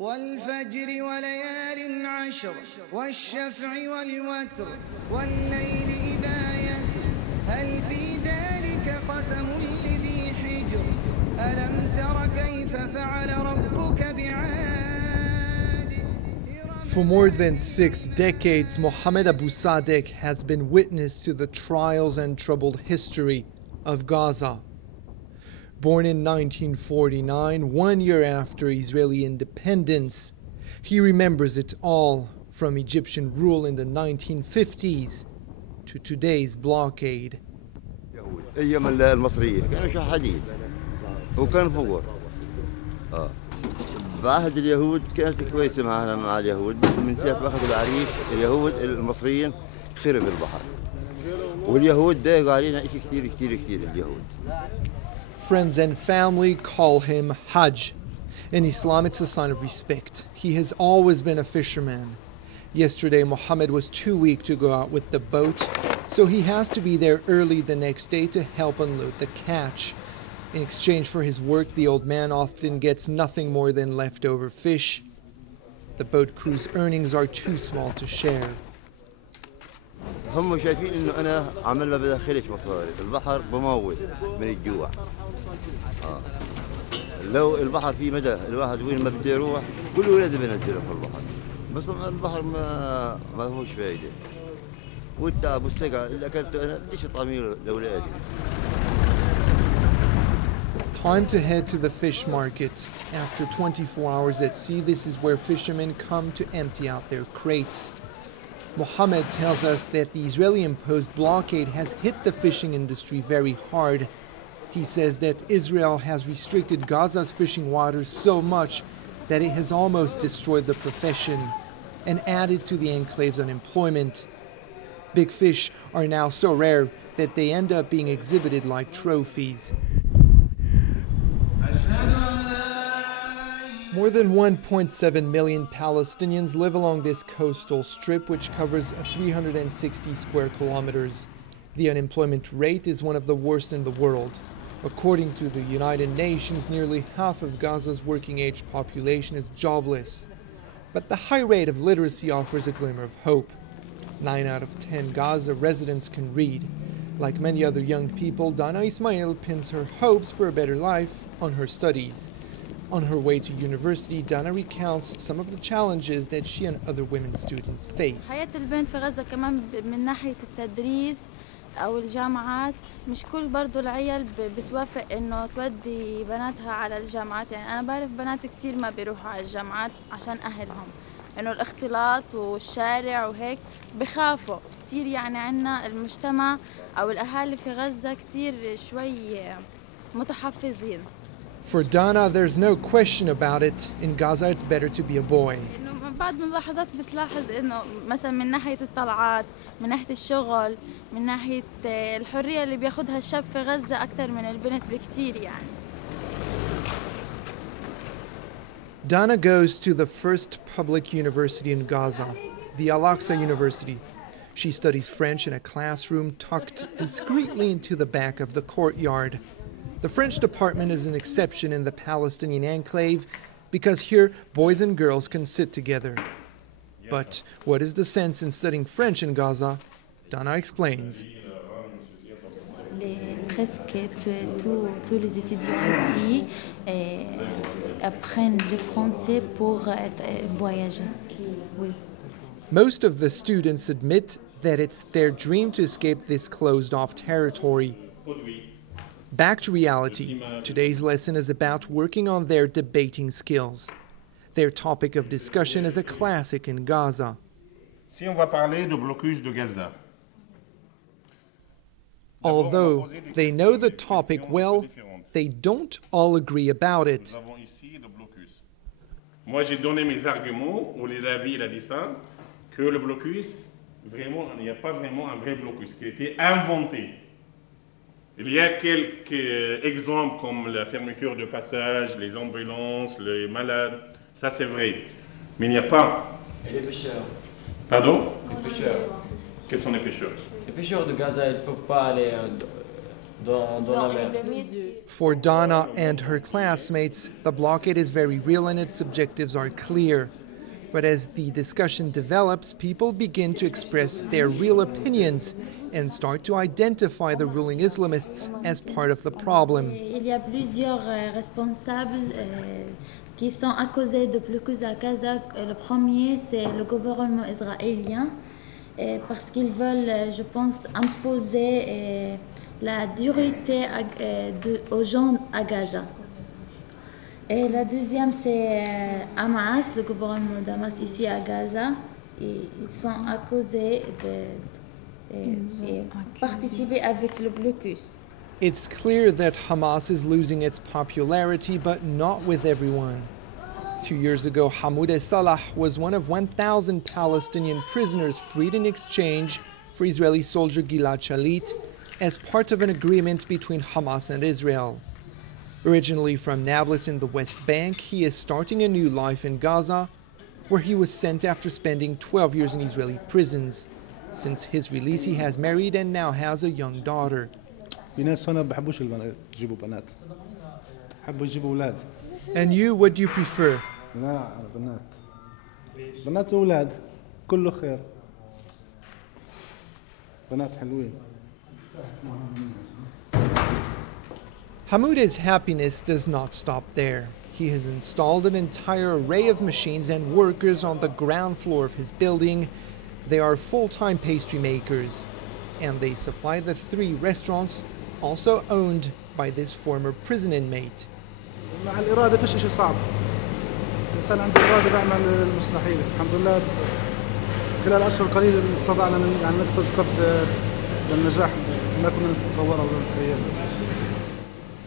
والفجر وليال عشر والشفع والوتر والليل إذا يسر هل في ذلك قسم لذي حجر ألم تر كيف فعل ربك بعاد. For more than 6 decades, Mohammed Abu Sadek has been witness to the trials and troubled history of Gaza. Born in 1949, 1 year after Israeli independence, he remembers it all, from Egyptian rule in the 1950s to today's blockade. أيام المصريين كانوا شحادين وكان فقر. بعهد اليهود كانت كويسة معنا مع اليهود، من ساعة ما أخذوا العريش اليهود المصريين خرب البحر، واليهود ضايقوا علينا شيء كثير كثير كثير اليهود. Friends and family call him Hajj. In Islam, it's a sign of respect. He has always been a fisherman. Yesterday, Mohammed was too weak to go out with the boat, so he has to be there early the next day to help unload the catch. In exchange for his work, the old man often gets nothing more than leftover fish. The boat crew's earnings are too small to share. هم شايفين إنه أنا عمل ما بدخلش مصاري، البحر بموت من الجوع. لو البحر في مدى الواحد وين ما بده يروح كله لازم ينزله في البحر، بس البحر ما هوش فايدة، والتعب والسقع اللي أكلته أنا بديش أطعميه لأولادي. Time to head to the fish market. After 24 hours at sea, this is where fishermen come to empty out their crates. Mohammed tells us that the Israeli-imposed blockade has hit the fishing industry very hard. He says that Israel has restricted Gaza's fishing waters so much that it has almost destroyed the profession and added to the enclave's unemployment. Big fish are now so rare that they end up being exhibited like trophies. More than 1.7 million Palestinians live along this coastal strip, which covers 360 square kilometers. The unemployment rate is one of the worst in the world. According to the United Nations, nearly half of Gaza's working-age population is jobless. But the high rate of literacy offers a glimmer of hope. 9 out of 10 Gaza residents can read. Like many other young people, Dana Ismail pins her hopes for a better life on her studies. On her way to university, Dana recounts some of the challenges that she and other women students face. حياة البنت في غزة كمان من ناحية التدريس أو الجامعات، مش كل برضو العيال بتوافق إنه تودي بناتها على الجامعات. يعني أنا بعرف بنات كتير ما بيروحوا على الجامعات عشان أهلهم، إنه الاختلاط والشارع وهيك بخافوا كتير. يعني عنا المجتمع أو الأهالي في غزة كتير شوي متحفزين. For Dana, there's no question about it. In Gaza, it's better to be a boy. بعض الملاحظات بتلاحظ إنه مثلا من ناحية الطلعات، من ناحية الشغل، من ناحية الحرية اللي بياخدها الشاب في غزة أكتر من البنت بكتير يعني. Dana goes to the first public university in Gaza, the Al-Aqsa University. She studies French in a classroom tucked discreetly into the back of the courtyard. The French department is an exception in the Palestinian enclave because here boys and girls can sit together. But what is the sense in studying French in Gaza? Dana explains. Presque tous les étudiants ici apprennent le français pour voyager. Oui. Most of the students admit that it's their dream to escape this closed-off territory. Back to reality. Today's lesson is about working on their debating skills. Their topic of discussion is a classic in Gaza. Si on va parler de blocus de Gaza. Although they know the topic well, they don't all agree about it. Moi, j'ai donné mes arguments, ou l'avis, il a dit ça, que le blocus, vraiment, il n'y a pas vraiment un vrai blocus, qui a été inventé. Il y a quelques exemples comme la fermeture de passage, les ambulances, les malades, ça c'est vrai. Mais il n'y a pas. Et les pêcheurs? Pardon? Les pêcheurs. Quels sont les pêcheurs? Les pêcheurs de Gaza, ils ne peuvent pas aller For Donna and her classmates, the blockade is very real and its objectives are clear. But as the discussion develops, people begin to express their real opinions and start to identify the ruling Islamists as part of the problem. Il y a plusieurs responsables qui sont accusés de blocus à Gaza. Le premier, c'est le gouvernement israélien, parce qu'ils veulent, je pense, imposer la dureté aux gens à Gaza. Et la deuxième, c'est Hamas, le gouvernement d'Hamas ici à Gaza. Ils sont accusés de participer avec le blocus. It's clear that Hamas is losing its popularity, but not with everyone. 2 years ago, Hamoudeh Salah was one of 1,000 Palestinian prisoners freed in exchange for Israeli soldier Gilad Shalit as part of an agreement between Hamas and Israel. Originally from Nablus in the West Bank, he is starting a new life in Gaza, where he was sent after spending 12 years in Israeli prisons. Since his release, he has married and now has a young daughter. And you, what do you prefer? Hamoudeh's happiness does not stop there. He has installed an entire array of machines and workers on the ground floor of his building. They are full-time pastry makers, and they supply the 3 restaurants also owned by this former prison inmate. مع الإرادة فيش شيء صعب. الإنسان عنده إرادة بيعمل المستحيل. الحمد لله خلال أشهر قليلة استطعنا يعني نقفز قفزة للنجاح ما كنا نتصوره ولا نتخيله.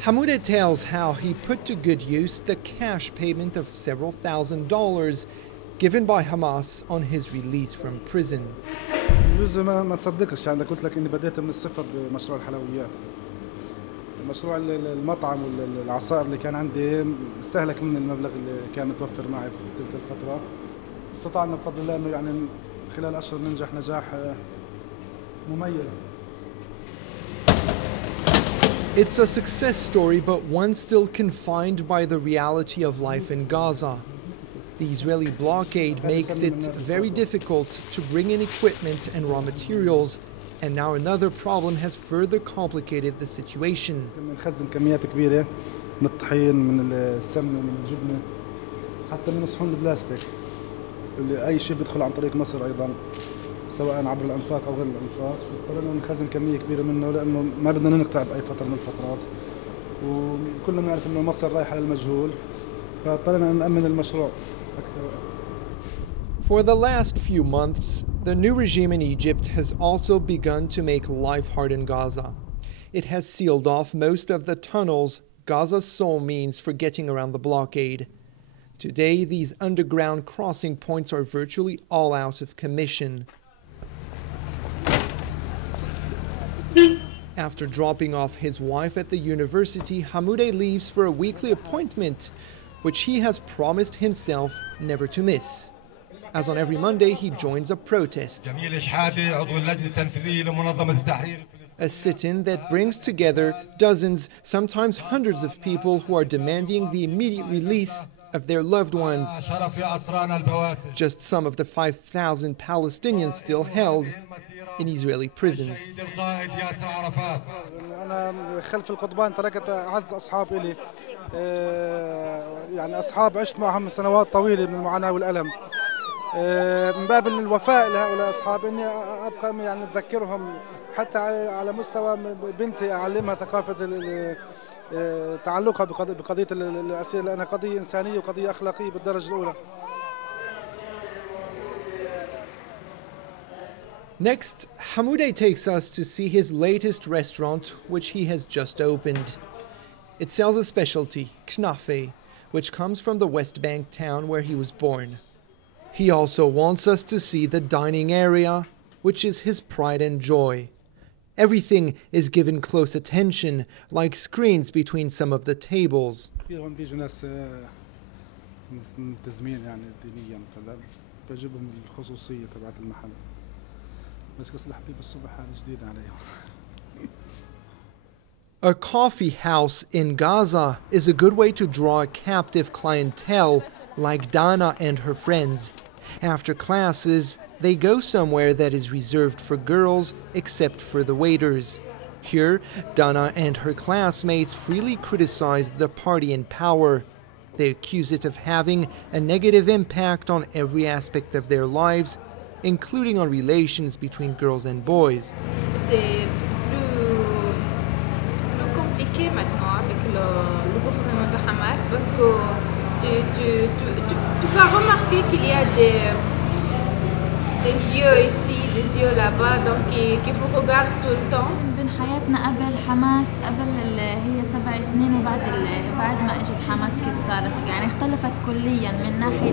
Hamoudeh tells how he put to good use the cash payment of several $1,000s given by Hamas on his release from prison. جزء ما تصدقش عندك قلت لك إني بديت من الصفر بمشروع الحلويات. مشروع المطعم والعصائر اللي كان عندي استهلك من المبلغ اللي كان متوفر معي في تلك الفترة. استطعنا بفضل الله إنه يعني خلال أشهر ننجح نجاح مميز. It's a success story, but one still confined by the reality of life in Gaza. The Israeli blockade makes it very difficult to bring in equipment and raw materials, and now another problem has further complicated the situation. نخزن كميات كبيرة من الطحين من السمنة من الجبنة حتى من صحون البلاستيك اللي أي شيء بيدخل عن طريق مصر أيضا سواء عبر الأنفاق أو غير الأنفاق اضطرينا نخزن كمية كبيرة منه لأنه ما بدنا ننقطع بأي فترة من الفترات وكلنا نعرف إنه مصر رايحة للمجهول فاضطرينا نأمن المشروع أكثر. For the last few months, the new regime in Egypt has also begun to make life hard in Gaza. It has sealed off most of the tunnels Gaza's sole means for getting around the blockade. Today, these underground crossing points are virtually all out of commission. After dropping off his wife at the university, Hamoudeh leaves for a weekly appointment, which he has promised himself never to miss. As on every Monday, he joins a protest. A sit-in that brings together dozens, sometimes hundreds of people who are demanding the immediate release of their loved ones. Just some of the 5,000 Palestinians still held in Israeli prisons. أنا خلف القضبان تركت أعز أصحاب إلي يعني أصحاب عشت معهم سنوات طويلة من المعاناة والألم من باب الوفاء لهؤلاء أصحاب إني أبقى يعني أتذكرهم حتى على مستوى بنتي أعلمها ثقافة تعلقها بقضية الأسير لأنها قضية إنسانية وقضية أخلاقية بالدرجة الأولى. Next, Hamoudeh takes us to see his latest restaurant, which he has just opened. It sells a specialty, knafe, which comes from the West Bank town where he was born. He also wants us to see the dining area, which is his pride and joy. Everything is given close attention, like screens between some of the tables. A coffee house in Gaza is a good way to draw a captive clientele like Dana and her friends. After classes, they go somewhere that is reserved for girls except for the waiters. Here, Dana and her classmates freely criticize the party in power. They accuse it of having a negative impact on every aspect of their lives, including on relations between girls and boys. C'est plus compliqué maintenant avec le gouvernement de Hamas parce que tu vas remarquer qu'il y a des yeux ici, des yeux là-bas, donc qu'il faut regarder tout le temps. بين حياتنا قبل حماس قبل هي 7 سنين وبعد بعد ما اجت حماس كيف صارت، يعني اختلفت كليا من ناحيه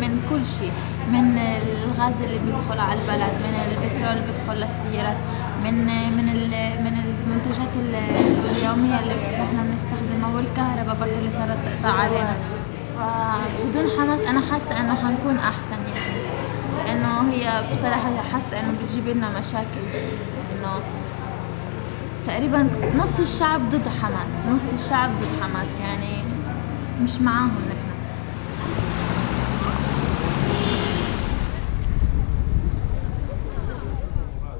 من كل شيء، من الغاز اللي بيدخل على البلد، من البترول اللي بيدخل للسيارات، من المنتجات اليوميه اللي احنا بنستخدمها، والكهرباء برضه اللي صارت تقطع علينا. فبدون حماس انا حاسه انه حنكون احسن، يعني لانه هي بصراحه حاسه انه بتجيب لنا مشاكل، انه تقريبا نص الشعب ضد حماس، نص الشعب ضد حماس، يعني مش معاهم نحن.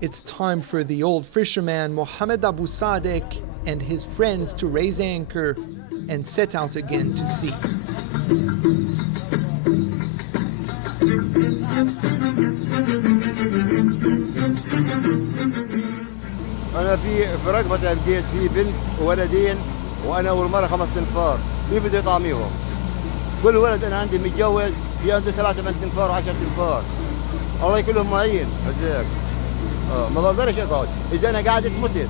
It's time for the old fisherman Mohammed Abu Sadek and his friends to raise anchor and set out again to sea. أنا في رقبة بديت في بنت وولدين وأنا والمرأة 5 أنفار، مين بده يطعميهم؟ كل ولد أنا عندي متجوز في عنده 7 8 أنفار و10 أنفار، الله يكلهم معين هذاك. ما بقدرش أقعد، إذا أنا قاعد متت.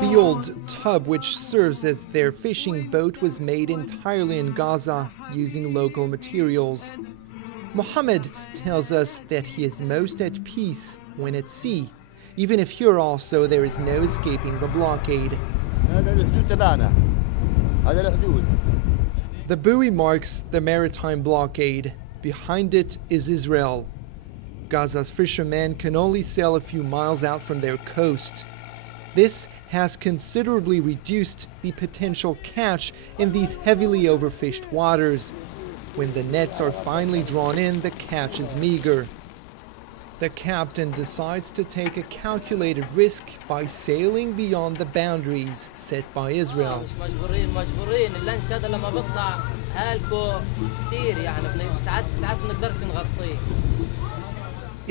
The old tub which serves as their fishing boat was made entirely in Gaza using local materials. Mohammed tells us that he is most at peace when at sea, even if here also there is no escaping the blockade. The buoy marks the maritime blockade. Behind it is Israel. Gaza's fishermen can only sail a few miles out from their coast. This has considerably reduced the potential catch in these heavily overfished waters. When the nets are finally drawn in, the catch is meager. The captain decides to take a calculated risk by sailing beyond the boundaries set by Israel.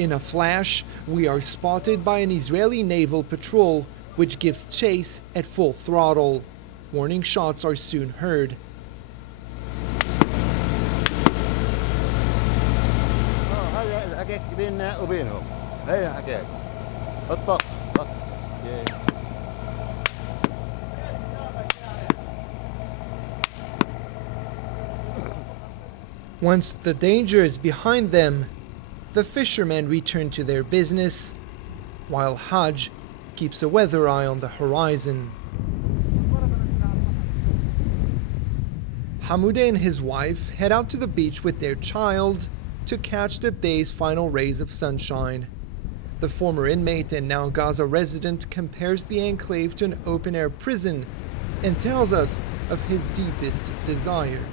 In a flash, we are spotted by an Israeli naval patrol, which gives chase at full throttle. Warning shots are soon heard. بيننا وبينهم هي حكاية الطقس. Once the danger is behind them, the fishermen return to their business, while Hajj keeps a weather eye on the horizon. Hamoudeh and his wife head out to the beach with their child to catch the day's final rays of sunshine. The former inmate and now Gaza resident compares the enclave to an open-air prison and tells us of his deepest desire.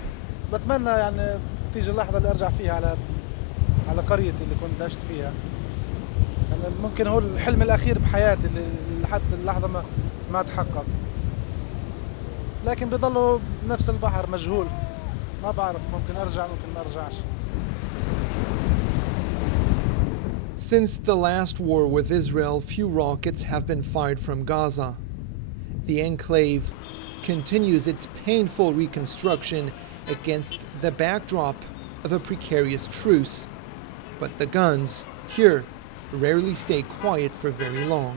بتمنى يعني تيجي اللحظة اللي أرجع فيها على قريتي اللي كنت عشت فيها. يعني ممكن هو الحلم الأخير بحياتي اللي لحد اللحظة ما تحقق. لكن بيضلوا نفس البحر مجهول. ما بعرف ممكن أرجع ممكن ما أرجعش. Since the last war with Israel, few rockets have been fired from Gaza. The enclave continues its painful reconstruction against the backdrop of a precarious truce. But the guns here rarely stay quiet for very long.